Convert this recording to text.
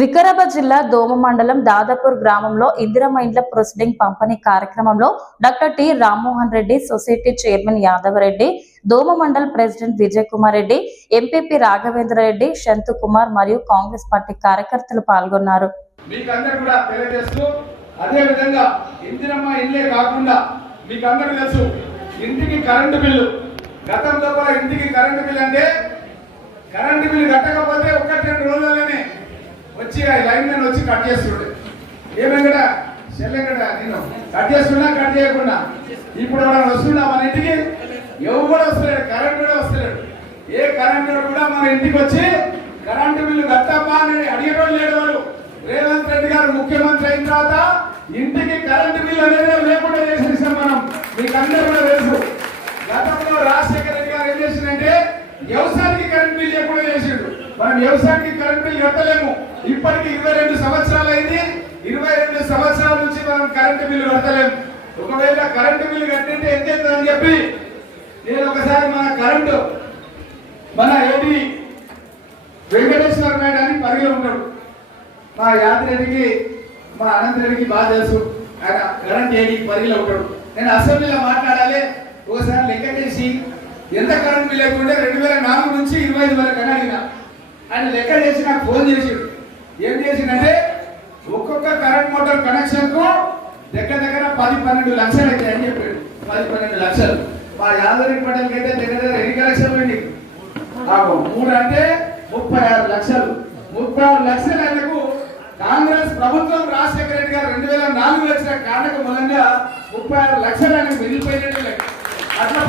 వికారాబాద్ జిల్లా దోమ మండలం దాదాపూర్ గ్రామంలో ఇందిరమ్మ ఇండ్ల ప్రొసీడింగ్ పంపిణీ కార్యక్రమంలో doctor T Rammohan Reddy, society chairman Yadava Reddy, దోమ మండల్ ప్రెసిడెంట్ విజయ్ కుమార్ రెడ్డి, ఎంపీపీ రాఘవేంద్ర రెడ్డి, శంతు కుమార్ మరియు కాంగ్రెస్ పార్టీ కార్యకర్తలు పాల్గొన్నారు. ఇంటికి కరెంటు బిల్లు గతంలో కూడా ఇంటికి కరెంటు బిల్లు అంటే కరెంటు బిల్లు కట్టకపోతే 1-2 రోజుల్లోనే వచ్చి ఆ లైన్ మ్యాన్ వచ్చి కట్ చేస్తుండే. ఏమైనా చెల్లెక్కడ నేను కట్ చేస్తున్నా కట్ చేయకుండా ఇప్పుడు మనం వస్తున్నా మన ఇంటికి ఎవరు కూడా వస్తలేడు, కరెంటు కూడా వస్తలేడు. ఏ కరెంటు కూడా మన ఇంటికి వచ్చి కరెంటు బిల్లు కట్టమ్మా అని అడిగేటోళ్ళు లేడు. వాళ్ళు రేవంత్ రెడ్డి గారు ముఖ్యమంత్రి అయిన తర్వాత ఇంటికి కరెంటు బిల్లు అనేది లేకుండా చేసేసాం మనం. మీకు అందరూ కూడా తెలుసు. గతంలో రాజశేఖర రెడ్డి గారు ఏం చేసిందంటే వ్యవసాయానికి కరెంట్ బిల్ లేకుండా చేసిండు. మనం వ్యవసాయానికి కరెంట్ బిల్ కట్టలేము. ఇప్పటికి 22 సంవత్సరాలు అయింది. 22 సంవత్సరాల నుంచి మనం కరెంటు బిల్లు కట్టలేము. ఒకవేళ కరెంటు బిల్లు కట్టింటే ఎంత అని చెప్పి నేను ఒకసారి మన ఏపీ వెంకటేశ్వర నాయుడు అని పరిగిలో ఉంటాడు. మా యాదరెడ్డికి మా అనంతరెడ్డికి బాగా తెలుసు. ఆయన కరెంట్ ఏడికి పరిగిలో ఉంటాడు. నేను అసెంబ్లీలో మాట్లాడాలి. ఒకసారి లెక్క చేసి ఎంత కరెంట్ బిల్ లేకుంటే 2004 నుంచి 25 వరకు అని అడిగిన. ఆయన లెక్క చేసి నాకు ఫోన్ చేసిండు. ఏం చేసిందంటే ఒక్కొక్క కరెంట్ మోటార్ కనెక్షన్ కు దగ్గర 10-12 లక్షలు అయితే అని చెప్పాడు. 10-12 లక్షలు. మా యాదరెడ్డి పటేల్కి అయితే దగ్గర ఎన్ని కనెక్షన్లు అండి? 3 అంటే 36 లక్షలు. 36 లక్షల ఆయనకు కాంగ్రెస్ ప్రభుత్వం రాజశేఖర రెడ్డి గారు 2004 వచ్చిన కారణక మూలంగా 36 లక్షలు ఆయనకు మిగిలిపోయినట్టు. అట్లా